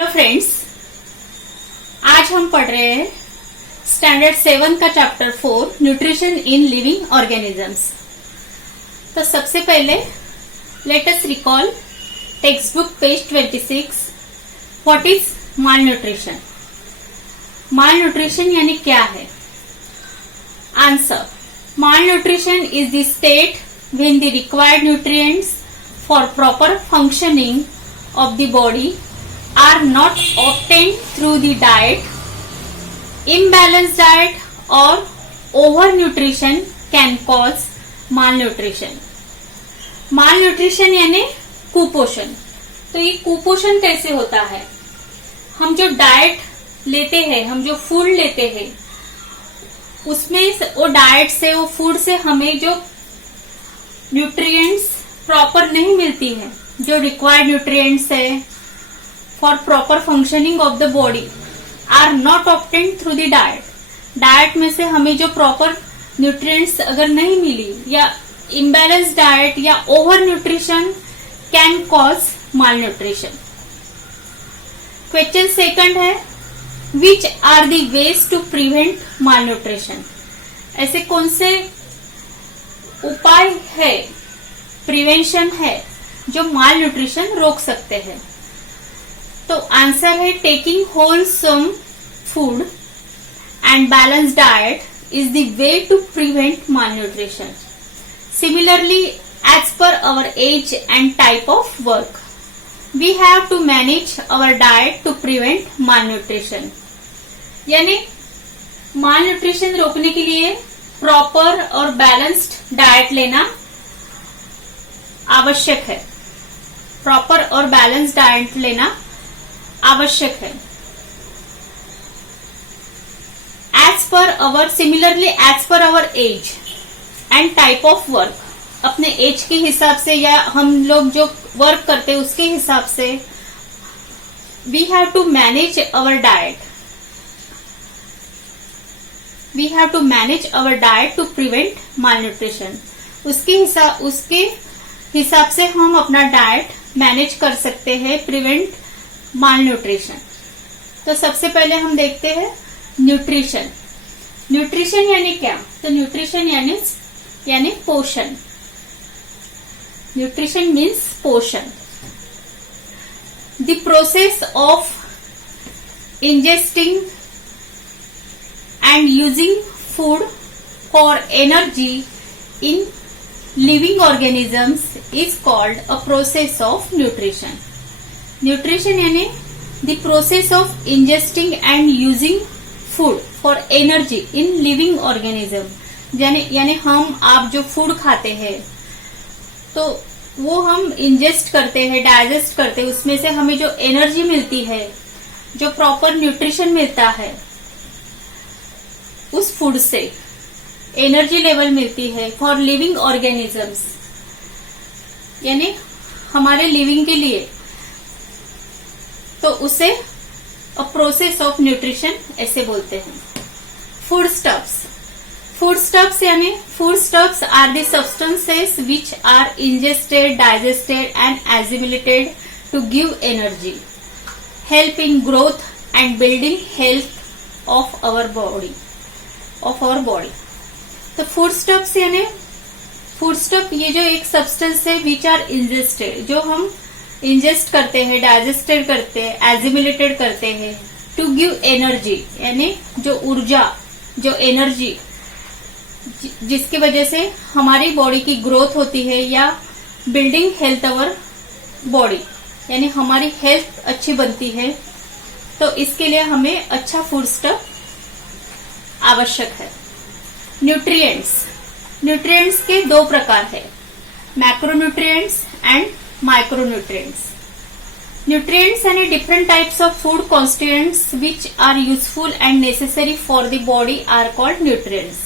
Hello friends, आज हम पढ़ रहे हैं स्टैंडर्ड 7 का chapter 4 nutrition in living organisms. तो सबसे पहले let us recall text book page 26। What is mall nutrition? Mall nutrition यानी क्या है? Answer: mall nutrition is the state when the required nutrients for proper functioning of the body are not obtained through the diet. Imbalanced diet or overnutrition can cause malnutrition. Malnutrition यानी कुपोषण। तो ये कुपोषण कैसे होता है? हम जो डाइट लेते हैं, हम जो फूड लेते हैं, उसमें वो डाइट से, वो फूड से हमें जो न्यूट्रिएंट्स प्रॉपर नहीं मिलती है, जो रिक्वायर्ड न्यूट्रिएंट्स है for proper functioning of the body are not obtained through the diet. Diet में से हमें जो प्रॉपर न्यूट्रिएंट्स अगर नहीं मिली, या इम्बैलेंस डाइट या over nutrition can cause malnutrition. Question second है, which are the ways to prevent malnutrition? ऐसे कौन से उपाय है, प्रिवेंशन है जो माल न्यूट्रिशन रोक सकते हैं? तो आंसर है taking wholesome food and balance diet is the way to prevent malnutrition. Similarly, as per our age and type of work, we have to manage our diet to prevent malnutrition. यानी माल nutrition रोकने के लिए proper और balanced diet लेना आवश्यक है। Proper और balance diet लेना आवश्यक है। Similarly as per our age and type of work, अपने एज के हिसाब से या हम लोग जो वर्क करते हैं उसके हिसाब से we have to manage our diet. We have to manage our diet to prevent malnutrition. उसके हिसाब से हम अपना डाइट मैनेज कर सकते हैं, प्रिवेंट माल न्यूट्रिशन। तो सबसे पहले हम देखते हैं न्यूट्रिशन। न्यूट्रिशन यानी क्या? तो न्यूट्रिशन यानी पोषण। न्यूट्रिशन मीन्स पोषण। The process of ingesting and using food for energy in living organisms is called a process of nutrition. Nutrition यानी the process of ingesting and using food for energy in living organism. यानी आप जो food खाते हैं तो वो हम ingest करते हैं, डाइजेस्ट करते हैं, उसमें से हमें जो एनर्जी मिलती है, जो प्रॉपर न्यूट्रिशन मिलता है, उस फूड से एनर्जी लेवल मिलती है फॉर लिविंग ऑर्गेनिजम्स, यानी हमारे लिविंग के लिए। तो उसे अ प्रोसेस ऑफ न्यूट्रिशन ऐसे बोलते हैं। Food stuffs. फूड स्टफ्स यानी food stuffs are the substances which are ingested, digested and assimilated to give energy, help in growth and building health of our body. तो food stuffs यानी food stuff, ये जो एक substance है which are ingested, जो हम ingest करते हैं, डाइजेस्टेड करते हैं, एजिमिलेटेड करते हैं, टू गिव एनर्जी यानी जो ऊर्जा, जो एनर्जी जिसकी वजह से हमारी बॉडी की ग्रोथ होती है, या बिल्डिंग हेल्थ अवर बॉडी यानी हमारी हेल्थ अच्छी बनती है। तो इसके लिए हमें अच्छा फूड स्टफ आवश्यक है। न्यूट्रिएंट्स के दो प्रकार है, मैक्रोन्यूट्रिएंट्स एंड माइक्रोन्यूट्रिएंट्स। न्यूट्रिएंट्स यानी different types of food constituents which are useful and necessary for the body are called nutrients.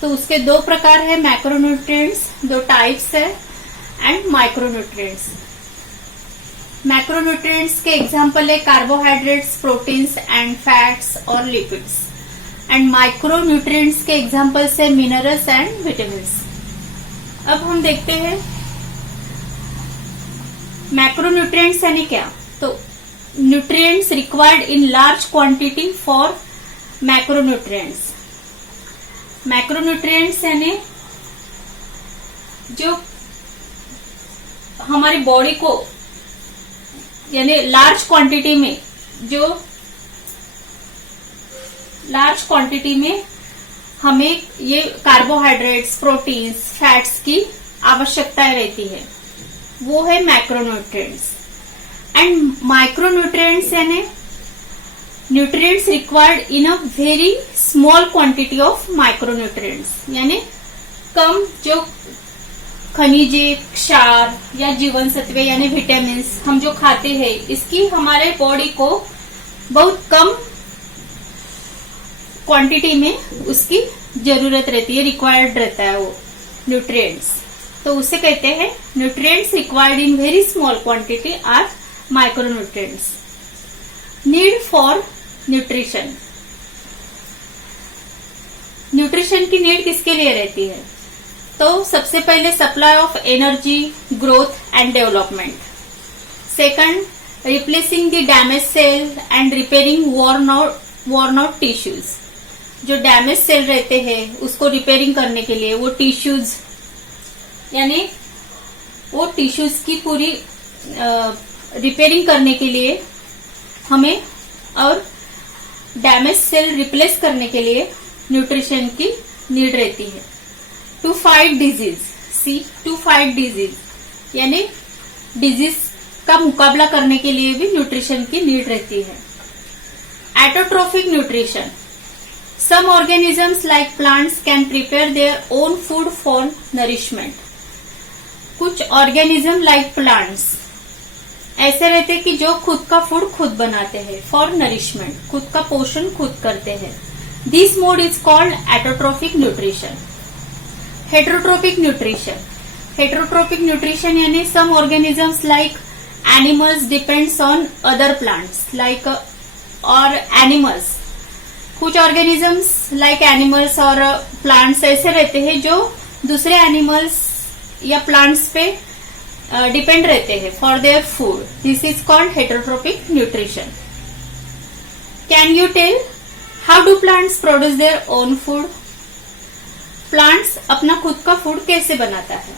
तो उसके दो प्रकार है, मैक्रोन्यूट्रिएंट्स, दो टाइप्स है, एंड माइक्रोन्यूट्रिएंट्स। मैक्रोन्यूट्रिएंट्स के एग्जाम्पल है कार्बोहाइड्रेट्स, प्रोटीन्स एंड फैट्स और लिपिड्स। एंड माइक्रोन्यूट्रिएंट्स के एग्जाम्पल्स है मिनरल्स एंड विटामिन्स। अब हम देखते हैं मैक्रोन्यूट्रिएंट्स यानी क्या। तो nutrients required in large quantity for macronutrients. Macronutrients यानी जो हमारी बॉडी को यानी लार्ज क्वांटिटी में हमें ये कार्बोहाइड्रेट्स, प्रोटीन्स, फैट्स की आवश्यकता रहती है, वो है मैक्रोन्यूट्रिएंट्स. एंड माइक्रोन्यूट्रिएंट्स यानी nutrients required in a very small quantity of micronutrients, यानी कम जो खनिजे, क्षार या जीवन सत्व यानी विटामिन हम जो खाते हैं, इसकी हमारे बॉडी को बहुत कम क्वांटिटी में उसकी जरूरत रहती है, रिक्वायर्ड रहता है वो न्यूट्रिएंट्स. तो उसे कहते हैं nutrients required in very small quantity are micronutrients. Need for nutrition. Nutrition की नीड किसके लिए रहती है? तो सबसे पहले supply of energy, growth and development. Second, replacing the damage cell and repairing worn out tissues. जो डैमेज सेल रहते हैं उसको रिपेयरिंग करने के लिए वो टिश्यूज यानी वो टिश्यूज की पूरी रिपेयरिंग करने के लिए हमें और डैमेज सेल रिप्लेस करने के लिए न्यूट्रिशन की नीड रहती है. टू फाइट डिजीज यानी डिजीज का मुकाबला करने के लिए भी न्यूट्रिशन की नीड रहती है. Autotrophic nutrition. Some organisms like plants can prepare their own food for nourishment. कुछ ऑर्गेनिज्म लाइक प्लांट्स ऐसे रहते हैं कि जो खुद का फूड खुद बनाते हैं फॉर नरिशमेंट, खुद का पोषण खुद करते हैं. This mode is called autotrophic nutrition. Heterotrophic nutrition. Heterotrophic nutrition यानी some organisms like animals depends on other plants like और एनिमल्स. कुछ ऑर्गेनिजम्स लाइक एनिमल्स और प्लांट्स ऐसे रहते हैं जो दूसरे एनिमल्स या प्लांट्स पे डिपेंड रहते हैं for their food. This is called heterotrophic nutrition. Can you tell how do plants produce their own food? Plants अपना खुद का फूड कैसे बनाता है?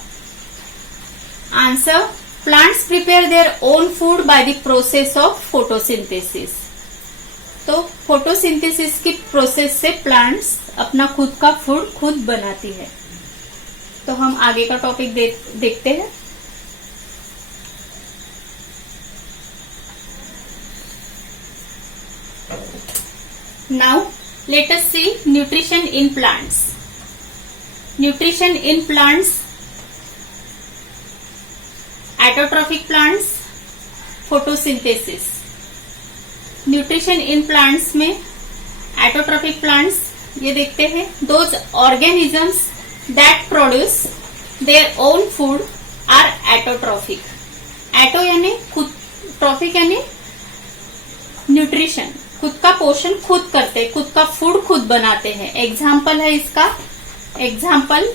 Answer, plants prepare their own food by the process of photosynthesis. तो photosynthesis की process से plants अपना खुद का फूड खुद बनाती है. तो हम आगे का टॉपिक देखते हैं. Now let us see nutrition in plants. Nutrition in plants, autotrophic plants, photosynthesis. Nutrition in plants में एटोट्रोपिक प्लांट्स ये देखते हैं. Those organisms that produce their own food are autotrophic. Auto यानी खुद, ट्रॉफिक यानी न्यूट्रिशन, खुद का पोषण खुद करते, खुद का फूड खुद बनाते हैं. एग्जाम्पल है इसका, एग्जाम्पल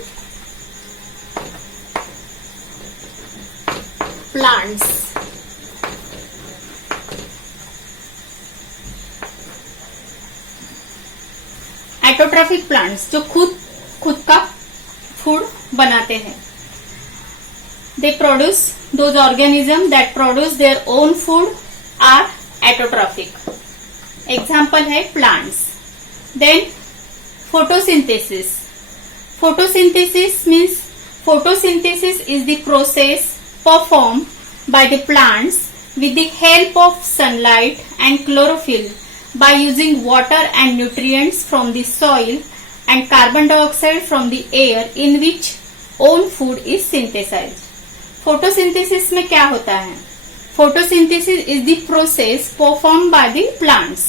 प्लांट्स. एटोट्रोफिक प्लांट्स जो खुद का फूड बनाते हैं. They produce, those organism that produce their own food are autotrophic. Example है plants. Then photosynthesis. Photosynthesis means photosynthesis is the process performed by the plants with the help of sunlight and chlorophyll by using water and nutrients from the soil and carbon dioxide from the air in which own food is synthesized. Photosynthesis में क्या होता है? Photosynthesis is the process performed by the plants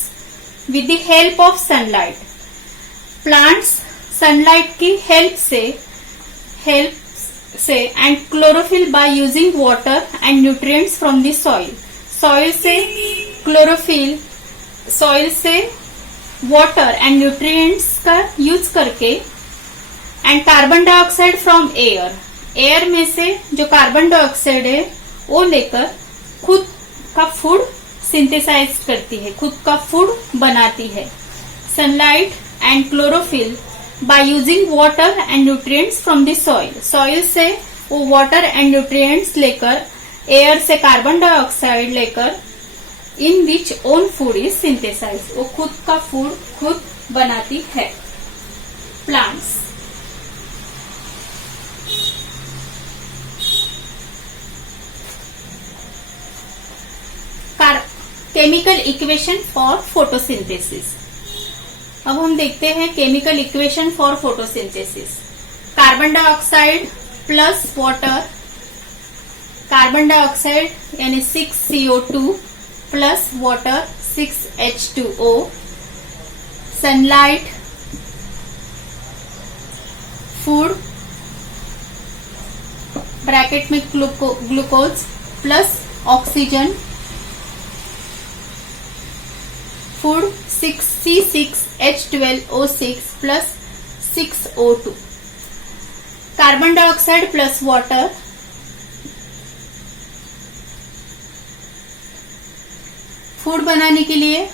with the help of sunlight. Plants sunlight की help से and chlorophyll by using water and nutrients from the soil. Soil से chlorophyll, soil से water and nutrients का use करके and carbon dioxide from air. Air में से जो carbon dioxide है वो लेकर खुद का फूड सिंथेसाइज करती है, खुद का फूड बनाती है। Sunlight and chlorophyll by using water and nutrients from the soil, soil से वो वाटर एंड न्यूट्रिएंट्स लेकर, एयर से कार्बन डाइऑक्साइड लेकर, इन विच ओन फूड इज सिंथेसाइज, वो खुद का फूड खुद बनाती है। Plants, chemical equation for photosynthesis. अब हम देखते हैं chemical equation for photosynthesis. Carbon dioxide plus water, carbon dioxide यानी 6CO2 plus water 6H2O, sunlight, food bracket में glucose plus oxygen, food 6C6H12O6 plus 6O2, carbon dioxide plus water, food बनाने के लिए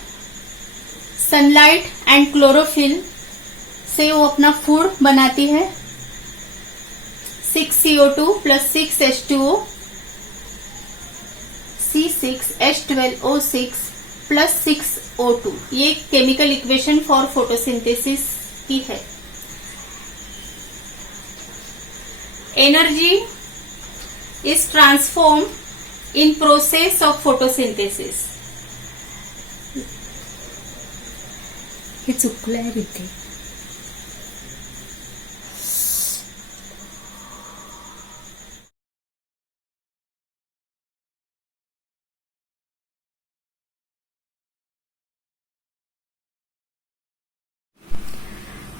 sunlight and chlorophyll से वो अपना food बनाती है, 6CO2 plus 6H2O, C6H12O6 plus 6O2। ये केमिकल इक्वेशन फॉर फोटोसिंथेसिस की है। Energy is transform in process of photosynthesis. हे चुकलंय इथे।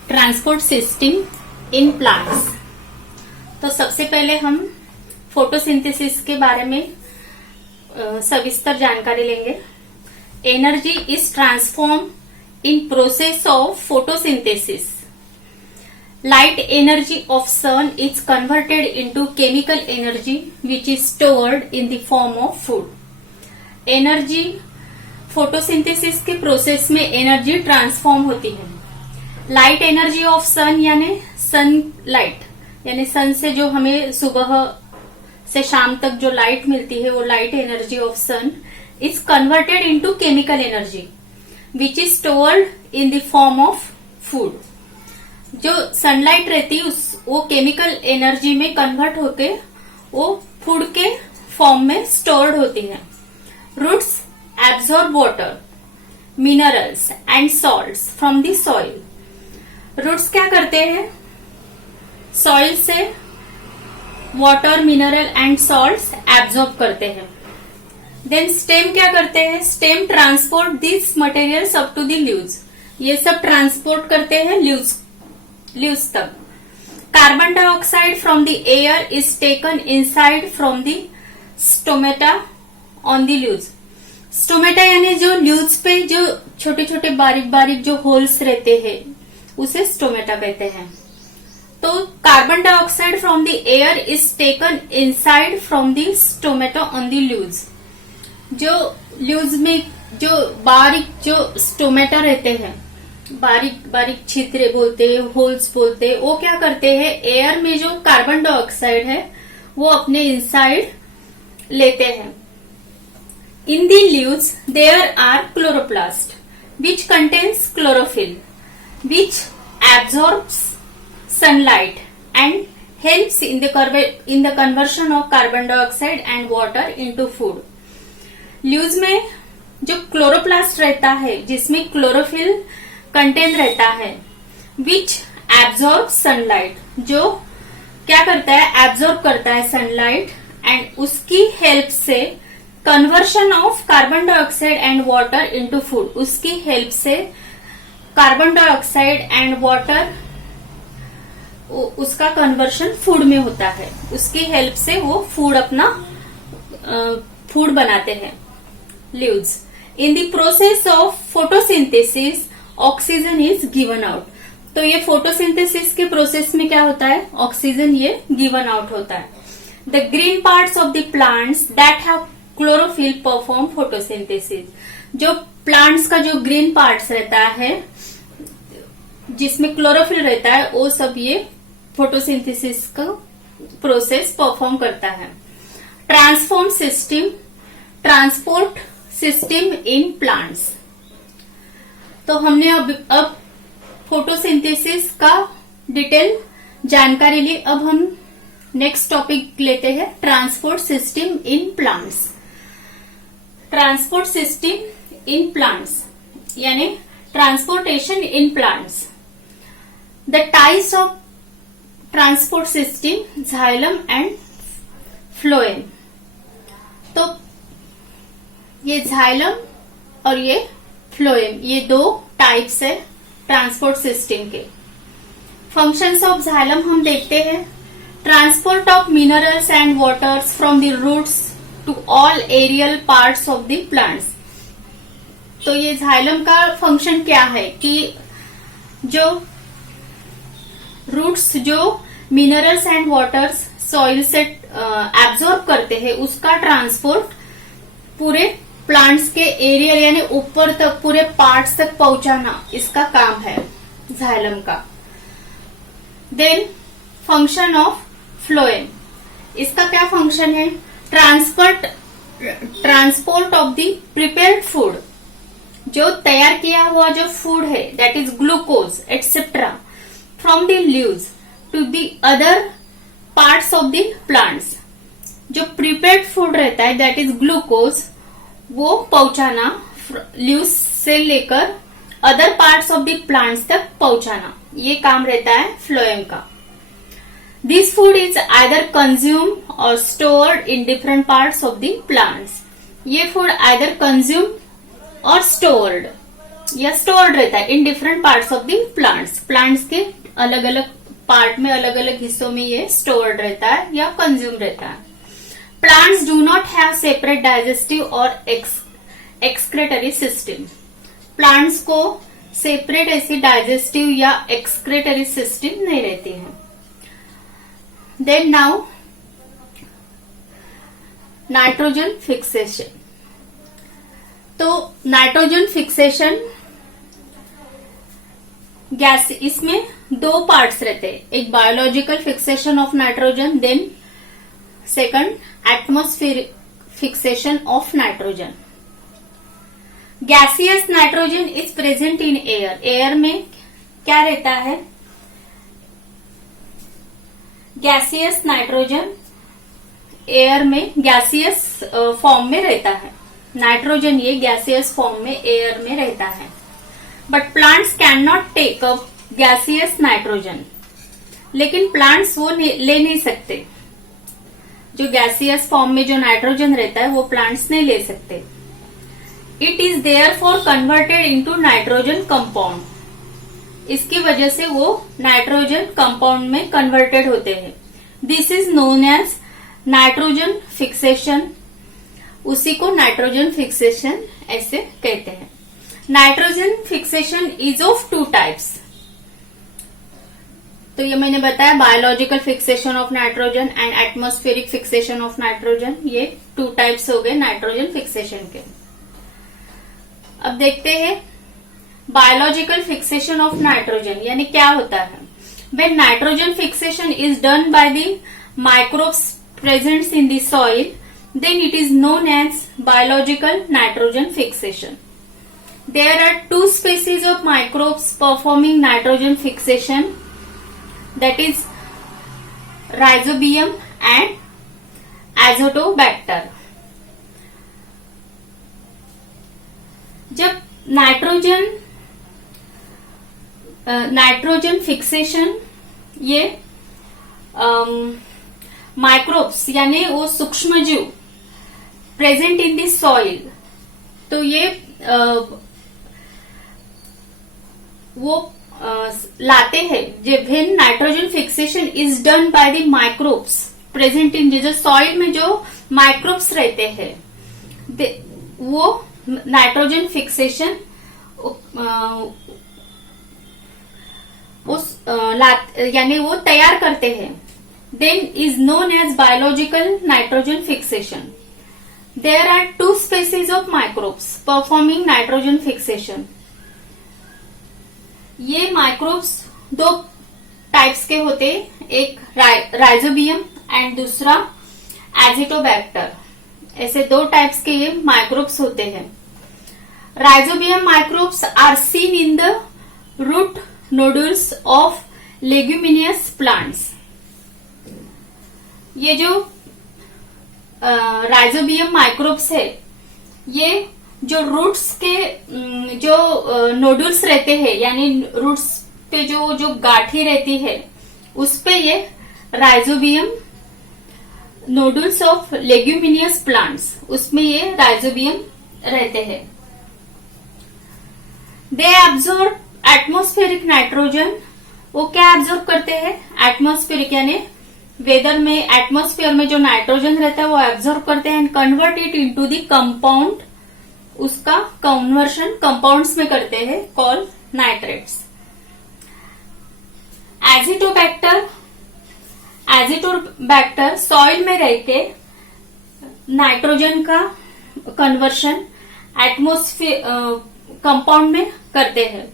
Transport system in plants. तो सबसे पहले हम फोटोसिंथेसिस के बारे में सविस्तर जानकारी लेंगे। Energy is transform in process of photosynthesis. Light energy of sun is converted into chemical energy which is stored in the form of food. Energy photosynthesis के प्रोसेस में एनर्जी ट्रांसफॉर्म होती है। लाइट एनर्जी ऑफ सन यानी sunlight, यानी सन से जो हमें सुबह से शाम तक जो लाइट मिलती है वो light energy of sun is converted into chemical energy which is stored in the form of food. जो सनलाइट रहती है वो केमिकल एनर्जी में कन्वर्ट होके वो फूड के फॉर्म में स्टोर्ड होती है। Roots absorb water, minerals and salts from the soil. Roots क्या करते हैं, सॉइल से water, mineral and salts absorb करते हैं। देन स्टेम क्या करते हैं, stem transport this materials up to the leaves. ये सब ट्रांसपोर्ट करते हैं लीव्स तक। Carbon dioxide from the air is taken inside from the stomata on the leaves. Stomata यानी जो लीव्स पे जो छोटे छोटे बारीक बारीक जो होल्स रहते हैं उसे स्टोमेटा कहते हैं। तो carbon dioxide from the air is taken inside from the stomata on the leaves. जो लीव्स में जो बारीक जो स्टोमेटा रहते हैं, बारीक बारीक छिद्रे बोलते हैं, होल्स बोलते हैं, वो क्या करते हैं, एयर में जो कार्बन डाइऑक्साइड है वो अपने इनसाइड लेते हैं। In the leaves there are chloroplast which contains chlorophyll which absorbs sunlight and helps in the conversion of carbon dioxide and water into food. Leaves में जो क्लोरोप्लास्ट रहता है जिसमें क्लोरोफिल कंटेन रहता है, which absorbs sunlight, जो क्या करता है, एब्जॉर्ब करता है सनलाइट एंड उसकी हेल्प से conversion of carbon dioxide and water into food, उसकी हेल्प से कार्बन डाइऑक्साइड एंड वाटर उसका कन्वर्शन फूड में होता है। उसकी हेल्प से वो फूड अपना फूड बनाते हैं leaves. In the process of photosynthesis oxygen is given out. तो ये फोटोसिंथेसिस के प्रोसेस में क्या होता है, ऑक्सीजन ये गिवन आउट होता है। The green parts of the plants that have chlorophyll perform photosynthesis. जो प्लांट्स का जो ग्रीन पार्ट्स रहता है जिसमें क्लोरोफिल रहता है वो सब ये फोटोसिंथेसिस का प्रोसेस परफॉर्म करता है। Transport system in plants. तो हमने अब फोटोसिंथेसिस का डिटेल जानकारी ली। अब हम नेक्स्ट टॉपिक लेते हैं transport system in plants. Transport system in plants यानी transportation in plants. The types of transport system xylem and phloem. तो ये जाइलम और ये फ्लोएम ये दो टाइप्स है ट्रांसपोर्ट सिस्टम के। फंक्शंस ऑफ जाइलम हम देखते हैं। Transport of minerals and waters from the roots to all aerial parts of the plants. तो ये जाइलम का फंक्शन क्या है कि जो रूट्स जो मिनरल्स एंड वाटर्स सॉइल से एब्जॉर्ब करते हैं उसका ट्रांसपोर्ट पूरे प्लांट्स के एरिया यानी ऊपर तक पूरे पार्ट्स तक पहुंचाना इसका काम है जाइलम का। Then function of phloem. इसका क्या फंक्शन है? Transport of the prepared food. जो तैयार किया हुआ जो फूड है that is glucose etcetera from the leaves to the other parts of the plants. जो प्रिपेयर्ड फूड रहता है दैट इज ग्लूकोज वो पहुंचाना लीव्स से लेकर other parts of the plants तक पहुंचाना ये काम रहता है फ्लोएम का। This food is either consume or stored in different parts of the plants. ये food either consume or stored या स्टोर्ड रहता है in different parts of the plants. Plants के अलग अलग पार्ट में अलग अलग हिस्सों में ये स्टोर्ड रहता है या कंज्यूम रहता है। Plants do not have separate digestive और एक्सक्रेटरी सिस्टम। प्लांट्स को सेपरेट ऐसी डाइजेस्टिव या एक्सक्रेटरी सिस्टम नहीं रहती है। Then now nitrogen fixation. तो नाइट्रोजन फिक्सेशन गैस इसमें दो पार्ट्स रहते हैं। एक biological fixation of nitrogen then second atmospheric fixation of nitrogen. Gaseous nitrogen is present in air. Air में क्या रहता है? गैसियस नाइट्रोजन एयर में गैसियस फॉर्म में रहता है। नाइट्रोजन ये गैसियस फॉर्म में एयर में रहता है। But plants can not take up gaseous nitrogen. लेकिन प्लांट्स वो ले नहीं सकते। जो गैसियस फॉर्म में जो नाइट्रोजन रहता है वो प्लांट्स नहीं ले सकते। It is there for converted into nitrogen compound. इसकी वजह से वो नाइट्रोजन कंपाउंड में कन्वर्टेड होते हैं। This is known as nitrogen fixation. उसी को नाइट्रोजन फिक्सेशन ऐसे कहते हैं। Nitrogen fixation is of two types. तो ये मैंने बताया biological fixation of nitrogen and atmospheric fixation of nitrogen. ये टू टाइप्स हो गए नाइट्रोजन फिक्सेशन के। अब देखते हैं बायोलॉजिकल फिक्सेशन ऑफ नाइट्रोजन यानी क्या होता है। When nitrogen fixation is done by the microbes presents in the soil then it is known as biological nitrogen fixation. There are two species of microbes performing nitrogen fixation, that is Rhizobium and Azotobacter. जब nitrogen fixation ये microbes यानी वो सूक्ष्मजीव present in the soil तो ये वो लाते हैं। When nitrogen fixation is done by the microbes present in जो सॉइल में जो माइक्रोब्स रहते हैं वो नाइट्रोजन फिक्सेशन यानी वो तैयार करते हैं। Then is known as biological nitrogen fixation. There are two species of microbes performing nitrogen fixation. ये माइक्रोब्स दो टाइप्स के होते, एक राइजोबियम एंड दूसरा एजिटोबैक्टर। ऐसे दो टाइप्स के ये माइक्रोब्स होते हैं। Rhizobium microbes are seen in the root nodules of leguminous plants. ये जो राइजोबियम माइक्रोब्स है, ये जो रूट्स के जो नोडुल्स रहते हैं, यानी रूट्स पे जो गाठी रहती है, उस पे ये राइजोबियम नोडुल्स ऑफ लेग्यूमिनियस प्लांट्स, उसमें ये राइजोबियम रहते हैं। They absorb atmospheric nitrogen. वो क्या एब्जॉर्ब करते हैं? एटमॉस्फेरिक यानी वेदर में, एटमॉस्फेयर में जो नाइट्रोजन रहता है वो एब्जॉर्ब करते हैं and convert it into the compound. उसका कन्वर्शन कंपाउंड्स में करते हैं, कॉल नाइट्रेट्स। एजिटोबैक्टर सॉइल में रह के नाइट्रोजन का कन्वर्शन एटमॉस्फेयर कंपाउंड में करते हैं।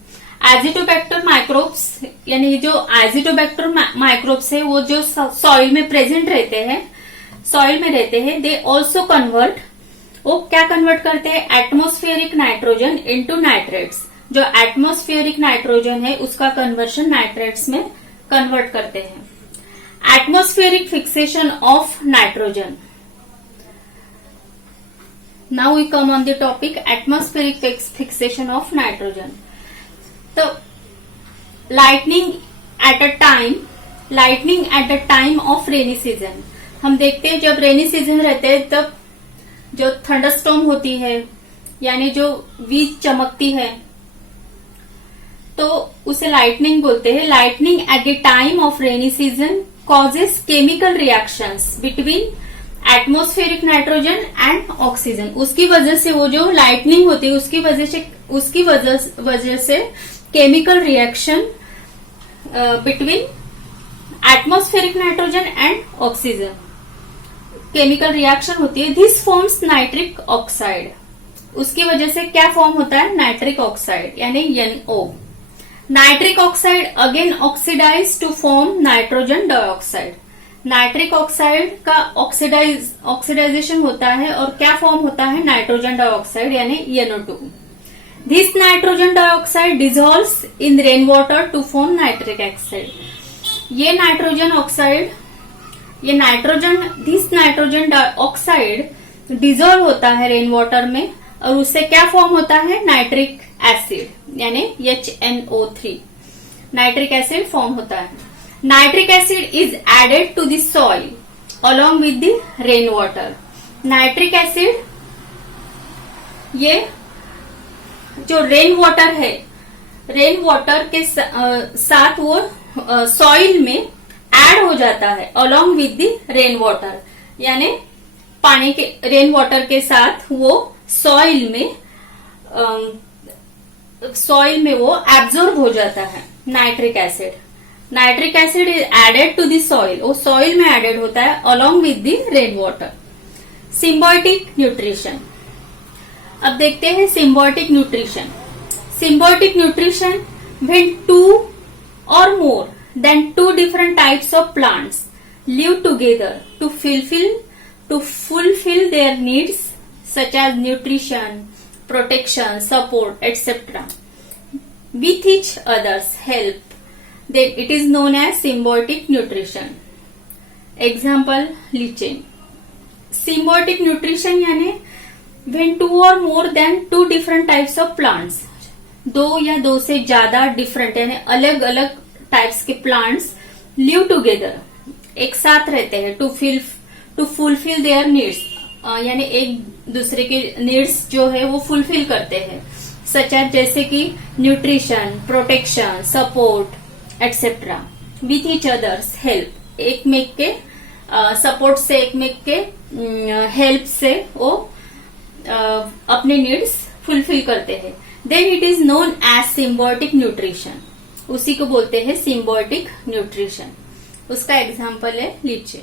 एजिटोबैक्टर माइक्रोब्स, यानी जो एजिटोबैक्टर माइक्रोब्स है वो जो सॉइल में प्रेजेंट रहते हैं, सॉइल में रहते हैं, दे ऑल्सो कन्वर्ट। वो क्या कन्वर्ट करते हैं? Atmospheric nitrogen into nitrates. जो एटमॉस्फेरिक नाइट्रोजन है उसका कन्वर्शन नाइट्रेट्स में कन्वर्ट करते हैं। Atmospheric fixation of nitrogen. Now we come on the topic atmospheric fixation of nitrogen. तो lightning at a time of rainy season, हम देखते हैं जब रेनी सीजन रहते हैं तब जो थंडरस्टॉर्म होती है, यानी जो वीज चमकती है, तो उसे लाइटनिंग बोलते हैं। Lightning at the time of rainy season causes chemical reactions between atmospheric nitrogen and oxygen. उसकी वजह से वो जो लाइटनिंग होती है उसकी वजह से chemical reaction between atmospheric nitrogen and oxygen, chemical reaction होती है। This forms nitric oxide. उसकी वजह से क्या फॉर्म होता है? नाइट्रिक ऑक्साइड यानी NO। Nitric oxide again oxidise to form nitrogen dioxide. Nitric oxide का ऑक्सीडाइजेशन होता है और क्या फॉर्म होता है? नाइट्रोजन डाइऑक्साइड यानी NO2। This nitrogen dioxide dissolves in rain water to form nitric oxide. ये नाइट्रोजन डाइऑक्साइड डिजॉल्व होता है रेन वाटर में और उससे क्या फॉर्म होता है? नाइट्रिक एसिड यानी HNO3। नाइट्रिक एसिड फॉर्म होता है। Nitric acid is added to the soil along with the rain water. Nitric acid ये जो रेन वाटर है, रेन वाटर के साथ वो सॉइल में ऐड हो जाता है along with the rain water, यानी पानी के रेन वाटर के साथ वो सॉइल में वो एब्जॉर्ब हो जाता है nitric acid. Nitric acid is added to the soil, वो सॉइल में एडेड होता है along with the rain water. Symbiotic nutrition. अब देखते हैं symbiotic nutrition. Symbiotic nutrition when two or more than two different types of plants live together to fulfill their needs such as nutrition, protection, support, etc. with each other's help, then it is known as symbiotic nutrition. Example, लीचें। Symbiotic nutrition यानी when two or more than two different types of plants, दो या दो से ज्यादा different यानी अलग अलग types के प्लांट्स लिव टुगेदर, एक साथ रहते हैं, टू फुलफिल देयर नीड्स, यानी एक दूसरे के नीड्स जो है वो फुलफिल करते हैं, सच एज जैसे कि nutrition, protection, support etcetera, with each others help, एक मेक के सपोर्ट से, एक मेक के हेल्प से वो अपने नीड्स फुलफिल करते हैं। Then it is known as symbiotic nutrition, उसी को बोलते हैं सिम्बायोटिक न्यूट्रिशन। उसका एग्जाम्पल है लीची।